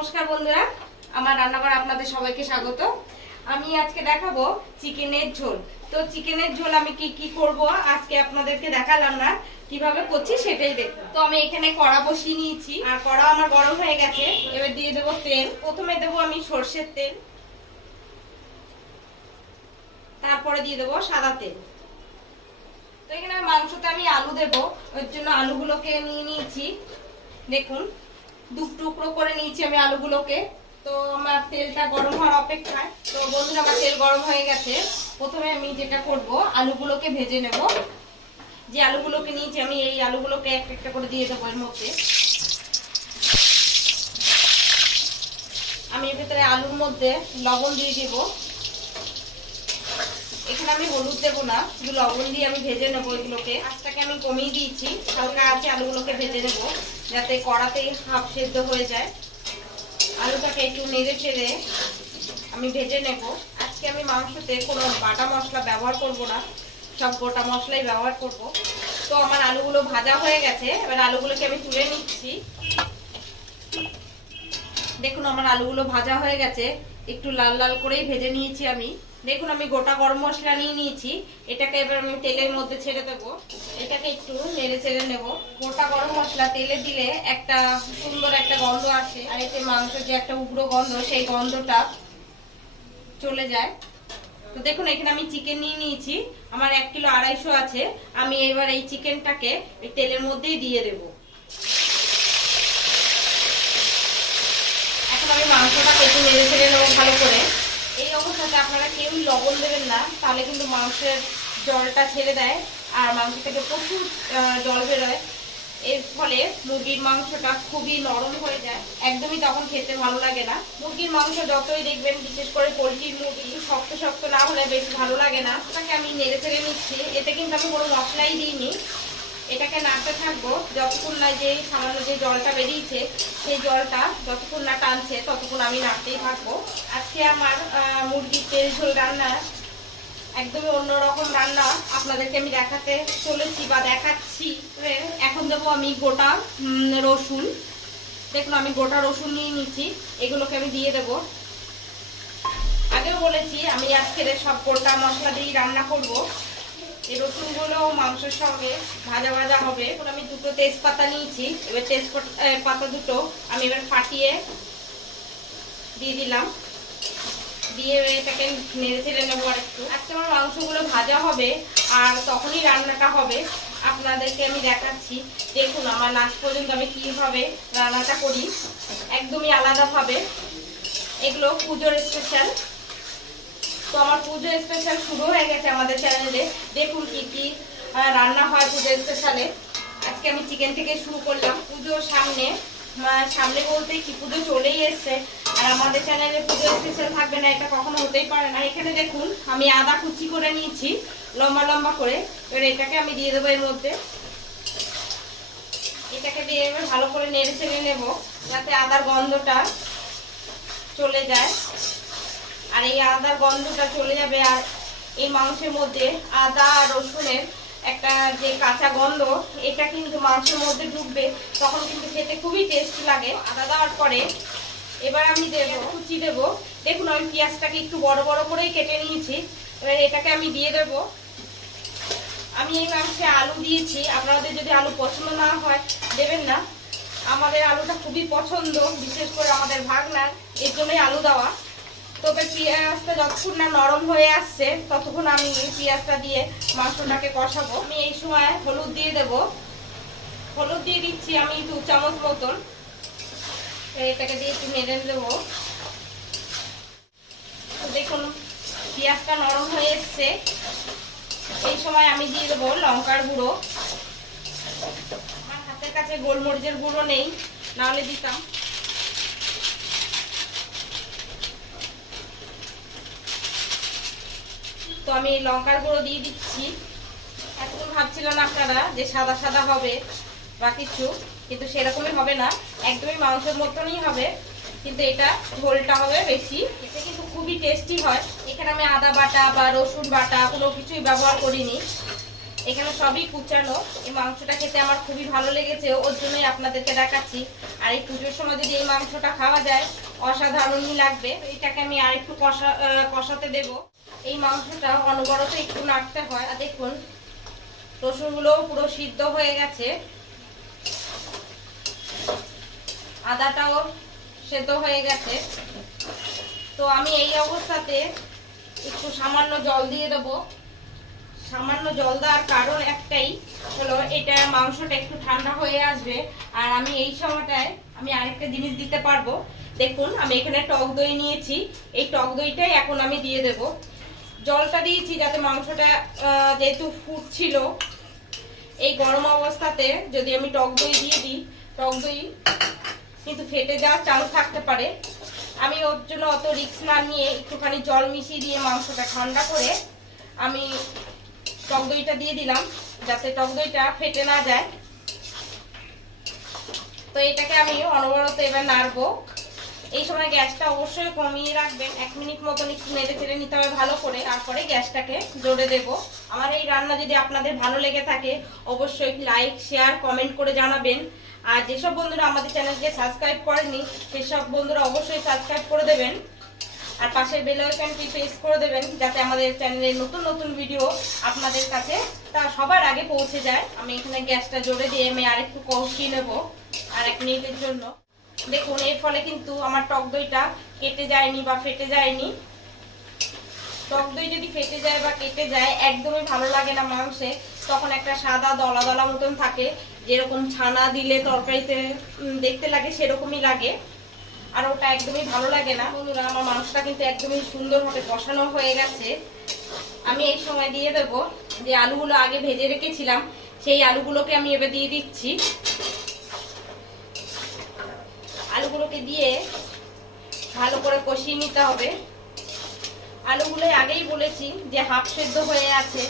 নমস্কার বন্ধুরা, আমার রান্নাঘরে আপনাদের সবাইকে স্বাগত। আমি আজকে দেখাবো চিকেনের ঝোল। তো চিকেনের ঝোল আমি কি কি করব আজকে আপনাদেরকে দেখালাম না, কিভাবে করছি সেটাই দেখুন। তো আমি এখানে কড়া বসিয়ে নিয়েছি আর কড়া আমার গরম হয়ে গেছে। এবার দিয়ে দেবো তেল। প্রথমে দেবো আমি সরষের তেল, তারপরে দিয়ে দেবো সাদা তেল। তো এখানে মাংসতে আমি আলু দেবো, ওর জন্য আলুগুলোকে নিয়ে নিয়েছি। দেখুন দু টুকরো করে নিয়েছি আমি আলুগুলোকে। তো আমার তেলটা গরম হওয়ার অপেক্ষায়। তো বন্ধুরা, আমার তেল গরম হয়ে গেছে। প্রথমে আমি যেটা করব, আলুগুলোকে ভেজে নেব। যে আলুগুলোকে নিয়েছি আমি, এই আলুগুলোকে একটা একটা করে দিয়ে দেবো এর মধ্যে। আমি এর ভিতরে আলুর মধ্যে লবণ দিয়ে দেব। এখানে আমি হলুদ দেবো না, শুধু লবণ দিয়ে আমি ভেজে নেবো এগুলোকে। আঁচটাকে আমি কমিয়ে দিয়েছি, হালকা আছে আলুগুলোকে ভেজে নেবো যাতে কড়াতেই হাফ সেদ্ধ হয়ে যায়। আলুটাকে একটু নেড়ে চেড়ে আমি ভেজে নেব। আজকে আমি মাংসতে কোনো বাটা মশলা ব্যবহার করব না, সব গোটা মশলাই ব্যবহার করব। তো আমার আলুগুলো ভাজা হয়ে গেছে, এবার আলুগুলোকে আমি তুলে নিচ্ছি। দেখুন আমার আলুগুলো ভাজা হয়ে গেছে, একটু লাল লাল করেই ভেজে নিয়েছি আমি। দেখুন আমি গোটা গরম মশলা নিয়ে নিয়েছি, এটাকে এবার আমি তেলের মধ্যে ছেড়ে দেবো। এটাকে একটু নেড়ে চেড়ে নেব। গোটা গরম মশলা তেলে দিলে একটা সুন্দর একটা গন্ধ আসে, আর এতে মাংসের যে একটা উগ্র গন্ধ, সেই গন্ধটা চলে যায়। তো দেখুন এখানে আমি চিকেন নিয়ে নিয়েছি, আমার 1 কিলো 250 আছে। আমি এবার এই চিকেনটাকে এই তেলের মধ্যেই দিয়ে দেবো। এখন আমি মাংসটাকে একটু নেড়ে চেড়ে নেবো ভালো করে। এই অবস্থাতে আপনারা কেউই লবণ দেবেন না, তাহলে কিন্তু মাংসের জলটা ছেড়ে দেয় আর মাংস থেকে প্রচুর জল বেরোয়। এর ফলে মুরগির মাংসটা খুবই নরম হয়ে যায়, একদমই তখন খেতে ভালো লাগে না। মুরগির মাংস যতই দেখবেন, বিশেষ করে পোলট্রির মুরগি, শক্ত শক্ত না হলে বেশি ভালো লাগে না। ওটাকে আমি নেড়ে চেড়ে নিচ্ছি। এতে কিন্তু আমি কোনো মশলাই দিইনি। এটাকে নাড়তে থাকবো যতক্ষণ না যে সামান্য যে জলটা বেরিয়েছে, সেই জলটা যতক্ষণ না টানছে ততক্ষণ আমি নাড়তেই থাকবো। আজকে আমার মুরগির তেল ঝোল রান্না একদমই অন্যরকম রান্না আপনাদেরকে আমি দেখাতে চলেছি বা দেখাচ্ছি। এখন দেবো আমি গোটা রসুন। দেখুন আমি গোটা রসুন নিয়ে নিচ্ছি, এগুলোকে আমি দিয়ে দেবো। আগেও বলেছি আমি আজকের সব গোটা মশলা দিয়ে রান্না করব। এই রসুনগুলো মাংসের সঙ্গে ভাজা ভাজা হবে। এখন আমি 2টো তেজপাতা নিয়েছি, এবার তেজপাতা দুটো আমি এবার ফাটিয়ে দিয়ে দিলাম। দিয়ে এটাকে নেড়ে চেড়ে নেবো আর একটু। আজকে আমার মাংসগুলো ভাজা হবে আর তখনই রান্নাটা হবে, আপনাদেরকে আমি দেখাচ্ছি। দেখুন আমার লাস্ট পর্যন্ত আমি কিভাবে রান্নাটা করি, একদমই আলাদাভাবে। এগুলো পুজোর স্পেশাল। তো আমার পুজো স্পেশাল শুরু হয়ে গেছে আমাদের চ্যানেলে। দেখুন কি কি রান্না হয় পুজো স্পেশালে। আজকে আমি চিকেন থেকে শুরু করলাম। পুজো সামনে সামনে বলতে কি, পুজো চলেই এসছে আর আমাদের চ্যানেলে পুজো স্পেশাল থাকবে না, এটা কখনো হতেই পারে না। এখানে দেখুন আমি আদা কুচি করে নিয়েছি লম্বা লম্বা করে। এবার এটাকে আমি দিয়ে দেবো এর মধ্যে। এটাকে দিয়ে এবার ভালো করে নেড়ে চেড়ে নেবো যাতে আদার গন্ধটা চলে যায়। আর এই আদার গন্ধটা চলে যাবে আর এই মাংসের মধ্যে আদা আর রসুনের একটা যে কাঁচা গন্ধ, এটা কিন্তু মাংসের মধ্যে ঢুকবে, তখন কিন্তু খেতে খুবই টেস্টি লাগে। আদা দেওয়ার পরে এবার আমি দেবো কুচি দেবো। দেখুন আমি পেঁয়াজটাকে একটু বড় বড় করেই কেটে নিয়েছি, এবার এটাকে আমি দিয়ে দেবো। আমি এই মাংসে আলু দিয়েছি, আপনাদের যদি আলু পছন্দ না হয় দেবেন না। আমাদের আলুটা খুবই পছন্দ, বিশেষ করে আমাদের ভাগনার, এর জন্যই আলু দেওয়া। তবে পেঁয়াজটা যতক্ষণ না নরম হয়ে আসছে ততক্ষণ আমি এই পেঁয়াজটা দিয়ে মাংসটাকে কষাবো। আমি এই সময় হলুদ দিয়ে দেব। হলুদ দিয়ে দিচ্ছি আমি 2 চামচ মতন। এটাকে দিয়ে একটু নেড়ে দেবো। দেখুন পেঁয়াজটা নরম হয়ে এসছে, এই সময় আমি দিয়ে দেবো লঙ্কার গুঁড়ো। আমার হাতের কাছে গোলমরিচের গুঁড়ো নেই, নাহলে দিতাম। তো আমি লঙ্কার গুঁড়ো দিয়ে দিচ্ছি। এখন ভাবছিলেন আপনারা যে সাদা সাদা হবে বা কিছু, কিন্তু সেরকমই হবে না, একদমই মাংসের মতনই হবে, কিন্তু এটা ঝোলটা হবে বেশি। এতে কিন্তু খুবই টেস্টি হয়। এখানে আমি আদা বাটা বা রসুন বাটা কোনো কিছুই ব্যবহার করিনি। এখানে সবই কুচানো। এই মাংসটা খেতে আমার খুবই ভালো লেগেছে, ওর জন্যই আপনাদেরকে দেখাচ্ছি। আর এই পুজোর সময় যদি এই মাংসটা খাওয়া যায় অসাধারণই লাগবে। এটাকে আমি আরেকটু কষাতে দেব। এই মাংসটা অনবরত একটু নাড়তে হয়। আর দেখুন রসুনগুলো পুরো সিদ্ধ হয়ে গেছে, আদাটাও সেদ্ধ হয়ে গেছে। তো আমি এই অবস্থাতে একটু সামান্য জল দিয়ে দেবো। সামান্য জল দেওয়ার কারণ একটাই হলো, এটা মাংসটা একটু ঠান্ডা হয়ে আসবে আর আমি এই সময়টায় আমি আরেকটা জিনিস দিতে পারবো। দেখুন আমি এখানে টক দই নিয়েছি, এই টক দইটাই এখন আমি দিয়ে দেব। জলটা দিয়েছি যাতে মাংসটা যেহেতু ফুটছিল, এই গরম অবস্থাতে যদি আমি টক দই দিয়ে দিই, টক দই কিন্তু ফেটে যাওয়ার চান্স থাকতে পারে। আমি ওর জন্য অত রিস্ক না নিয়ে একটুখানি জল মিশিয়ে দিয়ে মাংসটা ঠান্ডা করে আমি টক দইটা দিয়ে দিলাম, যাতে টক দইটা ফেটে না যায়। তো এটাকে আমি অনবরত এবার নাড়বো। এই সময় গ্যাসটা অবশ্যই কমিয়ে রাখবেন, 1 মিনিট মতন একটু নেড়ে চেড়ে নিতে হবে ভালো করে, তারপরে গ্যাসটাকে জোরে দেব। আমার এই রান্না যদি আপনাদের ভালো লেগে থাকে অবশ্যই লাইক শেয়ার কমেন্ট করে জানাবেন। আর যেসব বন্ধুরা আমাদের চ্যানেলকে সাবস্ক্রাইব করেননি সেসব বন্ধুরা অবশ্যই সাবস্ক্রাইব করে দেবেন আর পাশের বেল আইকনটি প্রেস করে দেবেন, যাতে আমাদের চ্যানেলের নতুন নতুন ভিডিও আপনাদের কাছে তা সবার আগে পৌঁছে যায়। আমি এখানে গ্যাসটা জোরে দিয়ে আমি আরেকটু কষিয়ে নেব আর 1 মিনিটের জন্য। দেখুন এর ফলে কিন্তু আমার টক দইটা কেটে যায়নি বা ফেটে যায়নি। টক দই যদি ফেটে যায় বা কেটে যায় একদমই ভালো লাগে না মাংসে, তখন একটা সাদা দলা দলা মতন থাকে, যেরকম ছানা দিলে তরকারিতে দেখতে লাগে সেরকমই লাগে, আর ওটা একদমই ভালো লাগে না। বন্ধুরা আমার মাংসটা কিন্তু একদমই সুন্দরভাবে কষানো হয়ে গেছে। আমি এই সময় দিয়ে দেবো যে আলুগুলো আগে ভেজে রেখেছিলাম, সেই আলুগুলোকে আমি এবার দিয়ে দিচ্ছি। আলুগুলোকে দিয়ে ভালো করে কষিয়ে নিতে হবে। আলুগুলো আগেই বলেছি যে হাফ সেদ্ধ হয়ে আছে,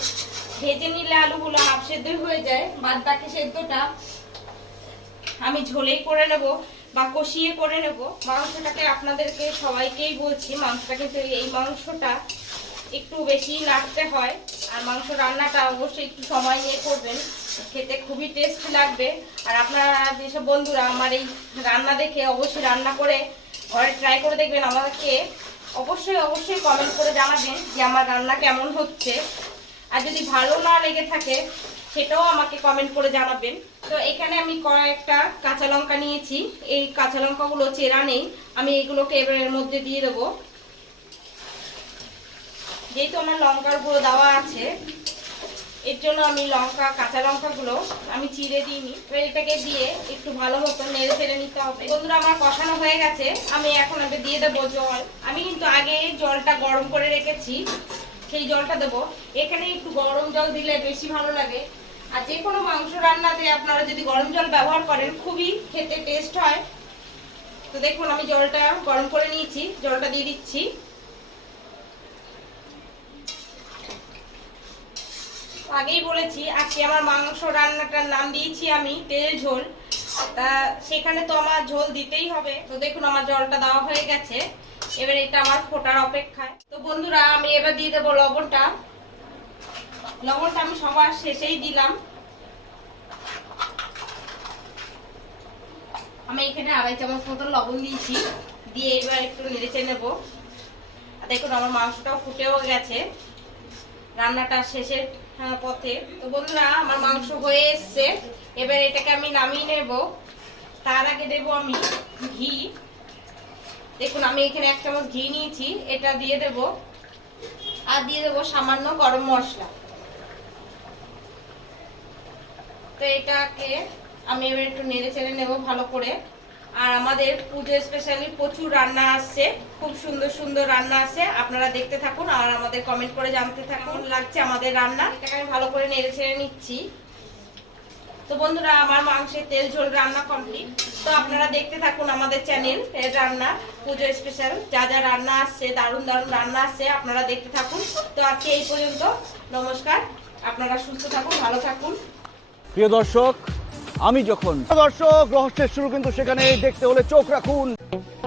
ভেজে নিলে আলুগুলো হাফ সেদ্ধ হয়ে যায়, বাদ বাকি সেদ্ধটা আমি ঝোলেই করে নেব বা কষিয়ে করে নেব। মাংসটাকে আপনাদেরকে সবাইকেই বলছি, মাংসটা কিন্তু এই মাংসটা একটু বেশি নাড়তে হয়। আর মাংস রান্নাটা অবশ্যই একটু সময় নিয়ে করবেন, খেতে খুবই টেস্ট লাগবে। আর আপনারা যেসব বন্ধুরা আমার এই রান্না দেখে অবশ্যই রান্না করে ঘরে ট্রাই করে দেখবেন, আমাকে অবশ্যই অবশ্যই কমেন্ট করে জানাবেন যে আমার রান্না কেমন হচ্ছে। আর যদি ভালো না লেগে থাকে সেটাও আমাকে কমেন্ট করে জানাবেন। তো এখানে আমি কয়েকটা কাঁচা লঙ্কা নিয়েছি, এই কাঁচা লঙ্কাগুলো চেরা নেই, আমি এগুলোকে এবার এর মধ্যে দিয়ে দেবো। যেহেতু আমার লঙ্কার গুঁড়ো দেওয়া আছে এর জন্য আমি কাঁচা লঙ্কাগুলো আমি চিড়ে দিইনি। এবার এটাকে দিয়ে একটু ভালো মতো নেড়ে চেড়ে নিতে হবে। বন্ধুরা আমার কষানো হয়ে গেছে, আমি এখন দিয়ে দেবো জল। আমি কিন্তু আগে জলটা গরম করে রেখেছি, সেই জলটা দেবো। এখানে একটু গরম জল দিলে বেশি ভালো লাগে। আর যে কোনো মাংস রান্নাতে আপনারা যদি গরম জল ব্যবহার করেন খুবই খেতে টেস্ট হয়। তো দেখুন আমি জলটা গরম করে নিয়েছি, জলটা দিয়ে দিচ্ছি। আগেই বলেছি আজকে আমার মাংস রান্নাটার নাম দিয়েছি আমি তেল ঝোল, তা সেখানে তো আমার ঝোল দিতেই হবে। তো দেখুন আমার জলটা দেওয়া হয়ে গেছে, এবার এটা আমার ফোটার অপেক্ষায়। তো বন্ধুরা আমি এবার দিয়ে দেবো লবণটা। লবণটা আমি সবার শেষেই দিলাম। আমি এখানে 2.5 চামচ মতন লবণ দিয়েছি, দিয়ে এবার একটু নেড়েচে নেবো। আর দেখুন আমার মাংসটাও ফুটেও গেছে, রান্নাটা শেষের পথে। তো বন্ধুরা আমার মাংস হয়ে এসছে, এবার এটাকে আমি নামিয়ে নেব। তার আগে দেবো আমি ঘি। দেখুন আমি এখানে 1 চামচ ঘি নিয়েছি, এটা দিয়ে দেব। আর দিয়ে দেবো সামান্য গরম মশলা। তো এটাকে আমি এবার একটু নেড়ে চেড়ে নেবো ভালো করে। আর আমাদের পুজো স্পেশালি প্রচুর রান্না আসছে, খুব সুন্দর সুন্দর রান্না আছে, আপনারা দেখতে থাকুন আর আমাদের কমেন্ট করে জানতে থাকুন লাগছে আমাদের রান্না। এটাকে আমি ভালো করে নেড়ে ছেড়ে নিচ্ছি। তো বন্ধুরা আমার মাংসের তেল ঝোল রান্না কমপ্লিট। তো আপনারা দেখতে থাকুন আমাদের চ্যানেল রান্না পুজো স্পেশাল, যা যা রান্না আসছে, দারুণ দারুণ রান্না আসছে, আপনারা দেখতে থাকুন। তো আজকে এই পর্যন্ত, নমস্কার, আপনারা সুস্থ থাকুন, ভালো থাকুন। প্রিয় দর্শক, আমি যখন রহস্যের শুরু কিন্তু সেখানে দেখতে হলে চোখ রাখুন।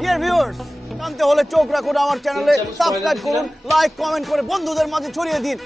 ডিয়ার ভিউয়ার্স, জানতে হলে চোখ রাখুন আমার চ্যানেলে, সাবস্ক্রাইব করুন, লাইক কমেন্ট করে বন্ধুদের মাঝে ছড়িয়ে দিন।